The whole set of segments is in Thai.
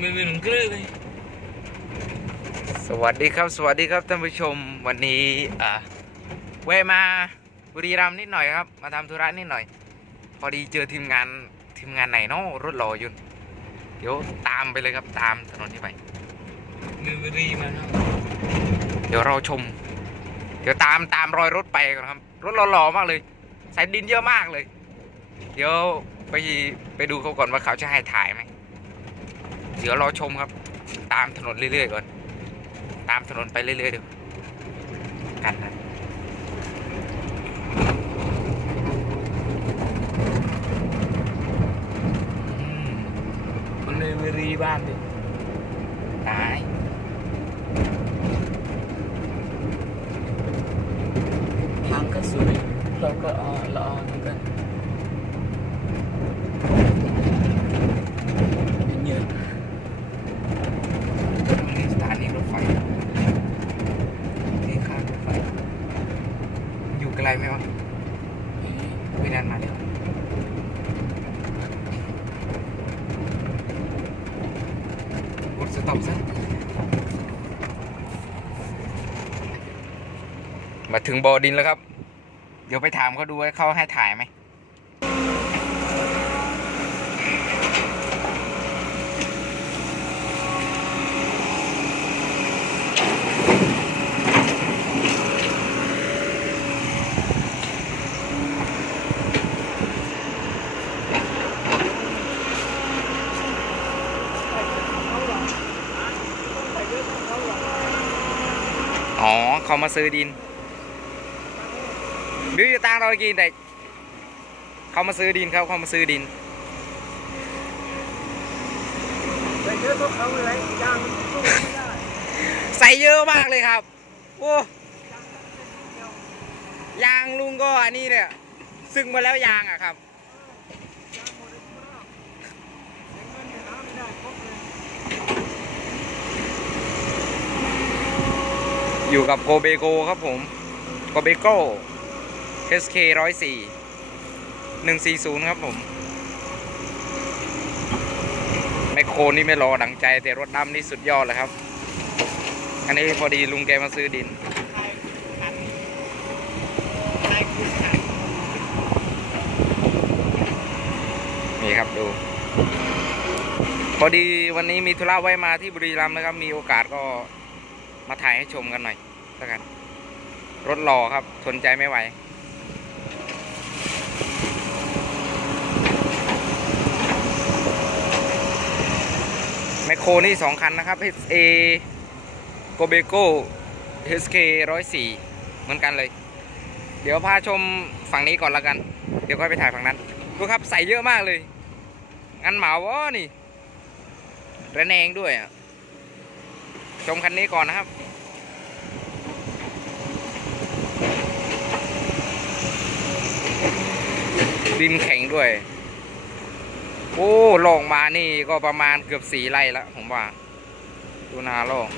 ไม่มีหนึ่งเกลือเลยสวัสดีครับ สวัสดีครับท่านผู้ชมวันนี้อ่าแวะมาบุรีรัมย์นิดหน่อยครับ มาทำธุระนิดหน่อย พอดีเจอทีมงานทีมงานไหนเนาะรถรออยู่เดี๋ยวตามไปเลยครับตามถนนที่ไปมีบุรีมาครับเดี๋ยวเราชม เดี๋ยวตามตามรอยรถไปก่อนครับ รถหล่อๆมากเลยสายดินเยอะมากเลย เดี๋ยวไปไปดูเขาก่อนว่าเขาจะให้ถ่ายไหม เดี๋ยวรอชมครับ ตามถนนเรื่อยๆก่อน ตามถนนไปเรื่อยๆเดี๋ยวกันนะอืมมันมีบุรีบ้านดิตายทางก็สวยเราก็อ่อละอ่อนเหมือนกันเป็นเยอะ นี่สถานีรถไฟที่ข้างรถไฟ อยู่ไกลไหมวะไปดันมาเดี๋ยวกดสต็อปซะมา ถึงบ่อดินแล้วครับ เดี๋ยวไปถามเขาดูว่าเขาให้ถ่ายไหมอ๋อ เขามาซื้อดิน เรากินแต่เขามาซื้อดินเขาเขามาซื้อดินไปเยอะพวกเขาเลยยางสู้ไม่ได้ใส่เยอะมากเลยครับโอ้ยางลุงก็อันนี้เนี่ยซึ่งมาแล้วยางอะครับอยู่กับโกเบโกครับผม โกเบโก้ SK ร้อยสี่หนึ่งสี่ศูนย์ครับผมไมโครนี่ไม่รอดังใจแต่รถดำนี่สุดยอดเลยครับ อันนี้พอดีลุงแกมาซื้อดิน นี่ครับดู พอดีวันนี้มีธุระไว้มาที่บุรีรัมย์นะครับ มีโอกาสก็มาถ่ายให้ชมกันหน่อยแล้วกัน รถหล่อครับทนใจไม่ไหว คโคนี่สองคันนะครับ HA โกเบโก้ HK ร้อยสี่เหมือนกันเลย เดี๋ยวพาชมฝั่งนี้ก่อนละกัน เดี๋ยวค่อยไปถ่ายฝั่งนั้น ดูครับใส่เยอะมากเลย งันเหมาวะนี่ระแนงด้วยอะ ชมคันนี้ก่อนนะครับดินแข็งด้วย โอ้ลงมานี่ก็ประมาณเกือบสี่ไร่แล้วผมว่า ดูนาโลง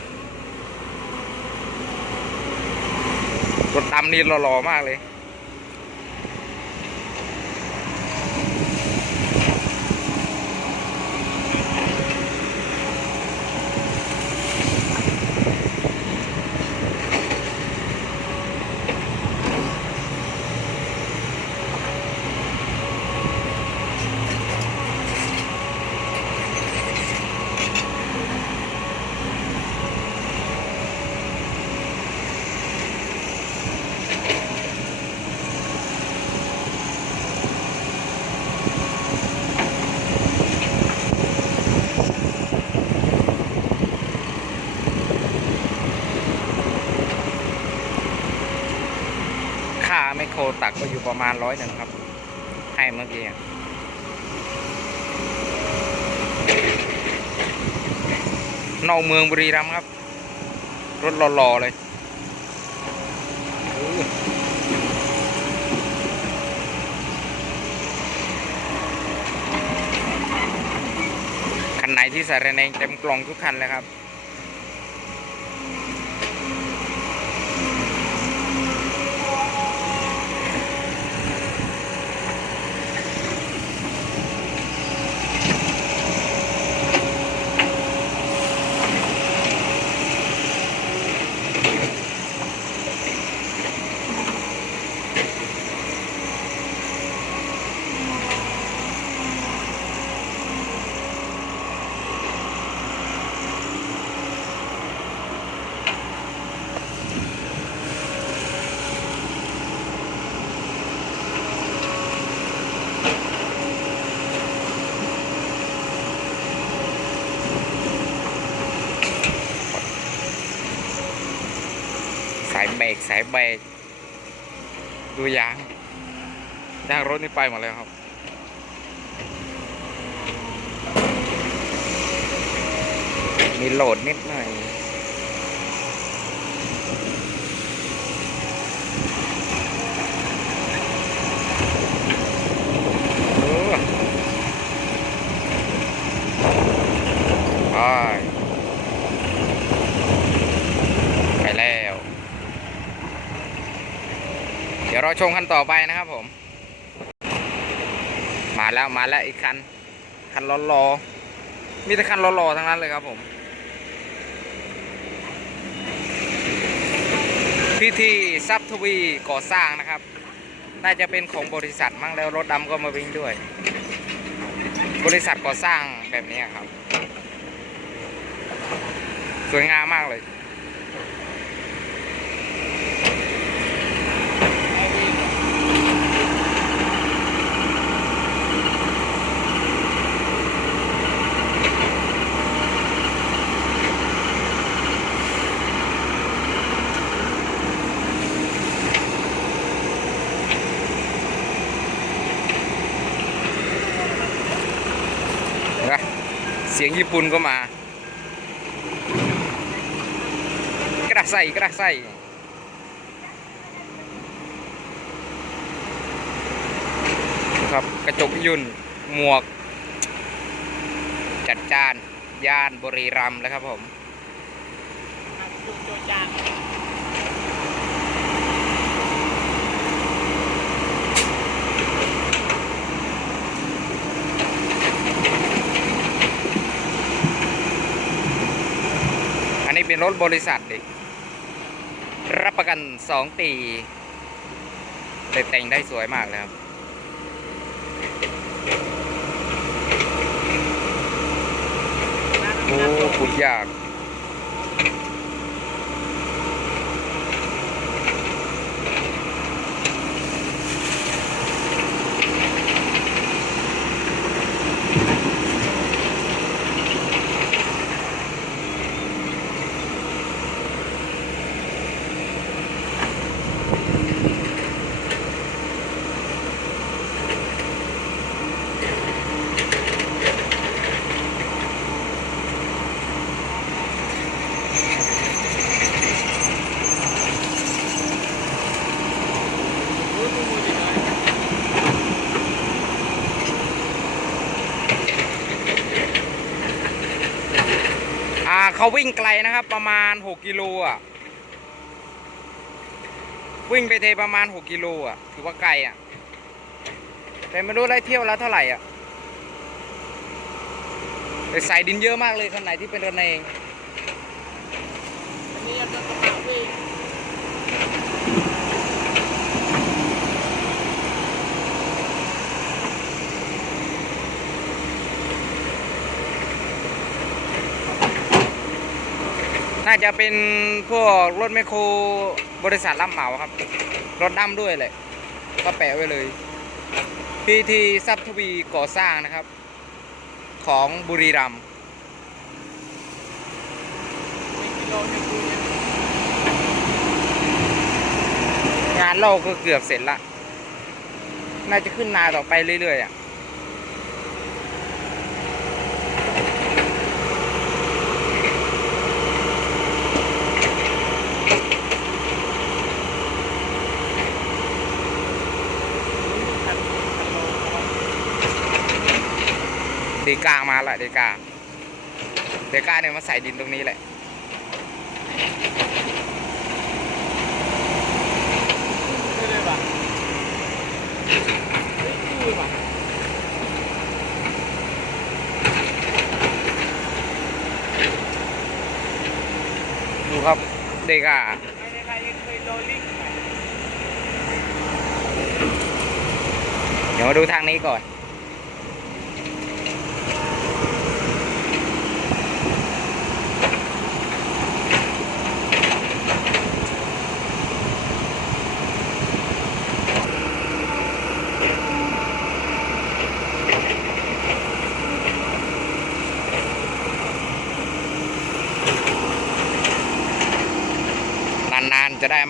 รถดำนี่หล่อๆมากเลย ก็อยู่ประมาณร้อยหนึ่งครับ ให้เมื่อกี้นอกเมืองบุรีรัมย์ครับ รถหล่อๆเลยคันไหนที่ใส่แนงเต็มกล่องทุกคันเลยครับ สายเบรกดูยางยางรถนี่ไปหมดแล้วครับ มีโหลดนิดหน่อย โอ้ไปไปแล้ว เราชมคันต่อไปนะครับผม มาแล้วมาแล้วอีกคัน คันล้อรอมีแต่คันล้อรอๆทั้งนั้นเลยครับผมพิธีซับทวีก่อสร้างนะครับ น่าจะเป็นของบริษัทมั้งแล้วรถดำก็มาวิ่งด้วย บริษัทก่อสร้างแบบนี้ครับ สวยงามมากเลย สียงญี่ปุ่นก็มา กระใส่กระใส่ครับกระจกยุ่นหมวก จัดจาน ย่านบุรีรัมย์แล้วครับผมโจจานนี้เป็น รถบริษัทดิรับประกัน 2 ปีแต่แต่งได้สวยมากเลยครับ โอ้ขุดยาก เขาวิ่งไกลนะครับ ประมาณหกกิโลอะ วิ่งไปเทประมาณหกิโลอะ ถือว่าไกลอะ แต่ไม่รู้ได้เที่ยวแล้วเท่าไหร่อะแต่ใส่ดินเยอะมากเลยคันไหนที่เป็นรถเอง อันนี้ยังจะกระเป๋าวิ่ง น่าจะเป็นพวกรถแมคโครบริษัทรับเหมาครับ รถดำด้วยแหละก็แปะไว้เลยพีทีซับทวีก่อสร้างนะครับ ของบุรีรัมย์เป็นเนี่ยงาก็เกือบเสร็จละ น่าจะขึ้นนาต่อไปเรื่อยๆอะ คันคันโล เด กามาละเดกาเดกาเนี่ยมาใส่ดินตรงนี้แหละดูครับเดกาเดี๋ยวมาดูทางนี้ก่อน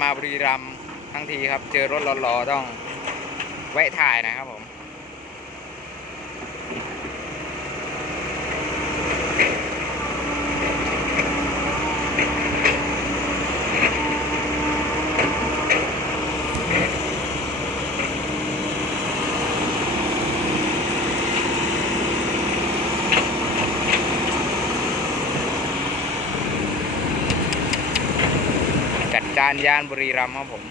มาบุรีรัมย์ทั้งทีครับ เจอรถหล่อๆต้องแวะถ่ายนะครับผมานยานบุรีรัมย์ครับผม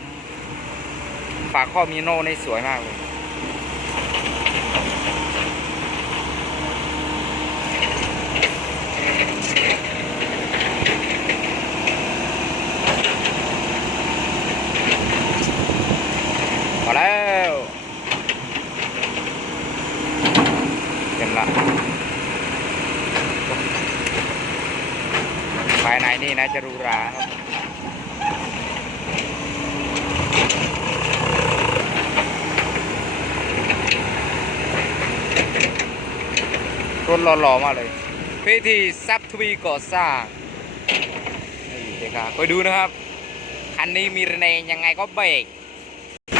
ฝากข้อมีโน่ในสวยมากเลยมาแล้วเต็มละภายในนี่นะจะรูราครับ รถหล่อๆมากเลยพิธีซับทวีก่อสร้างนี่เด็กครับคอยดูนะครับ คันนี้มีรเนงยังไงก็เบรก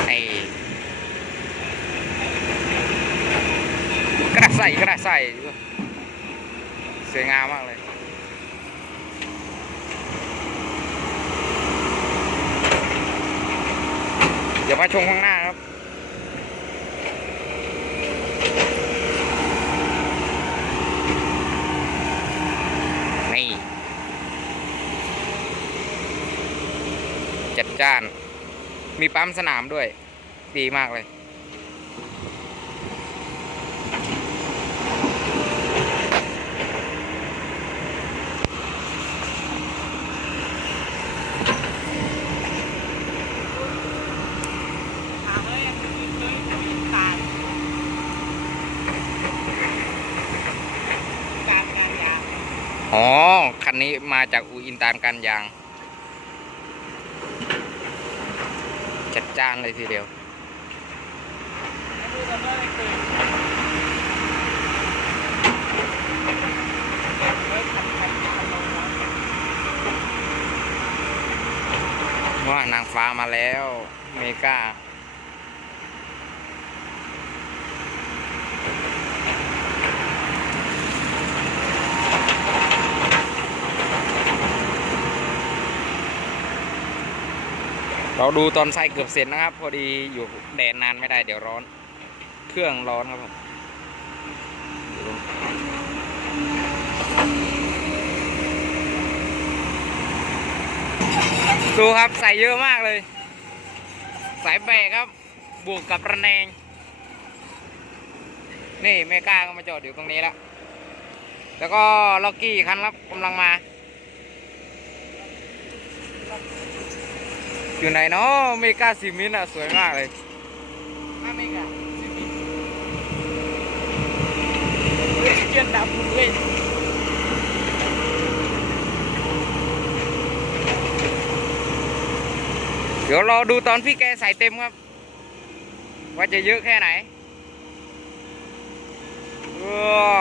นี่กระใส่กระใส่สวยงามมากเลยเดี๋ยวมาชมข้างหน้าครับ นี่ จ้าน มีปั๊มสนามด้วย ดีมากเลย อ๋อ คันนี้มาจากอูอินตามกันยาง จานเลยทีเดียวไม่รู้จะไม่เคยเคยขับขับขับลงมาว่านางฟ้ามาแล้วเมกา เราดูตอนใส่เกือบเสร็จนะครับ พอดีอยู่แดดนานไม่ได้เดี๋ยวร้อน เครื่องร้อนครับผมดูครับใส่เยอะมากเลย สายแบกครับ บวกกับระแนง นี่เมก้าก็มาจอดอยู่ตรงนี้แล้ว แล้วก็ล็อกกี้คันรับกำลังมา อยู่ไหนเนาะเมกาซีมินอะ สวยมากเลยห้าเมกะสิบมิลเฮ้ยเจียนดำเว้ยเดี๋ยวรอดูตอนพี่แกใส่เต็มครับ ว่าจะเยอะแค่ไหนว้า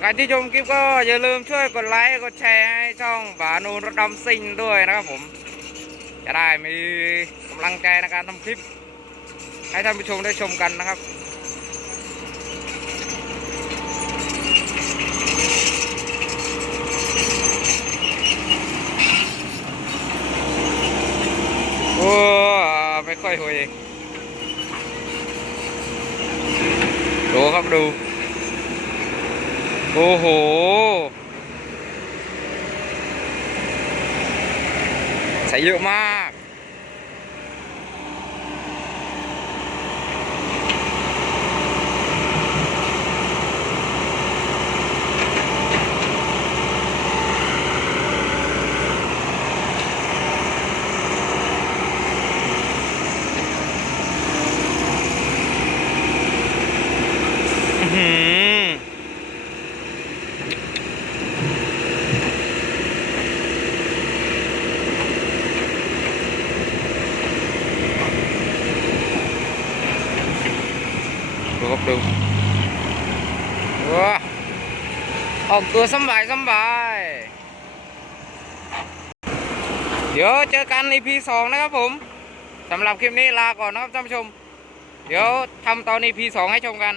ใครที่ชมคลิปก็อย่าลืมช่วยกดไลค์กดแชร์ให้ช่องบานูนรถดำซิ่งด้วยนะครับผม จะได้มีกำลังใจในการทำคลิป ให้ท่านผู้ชมได้ชมกันนะครับโอ้ไม่ค่อยหุยดูครับดู โอ้โห ใส่เยอะมาก อื้อหือ ออกตัวสบายสบาย เดี๋ยวเจอกันในพีสองนะครับผมสำหรับคลิปนี้ลาก่อนนะครับท่านผู้ชม เดี๋ยวทำตอนในพีสองให้ชมกัน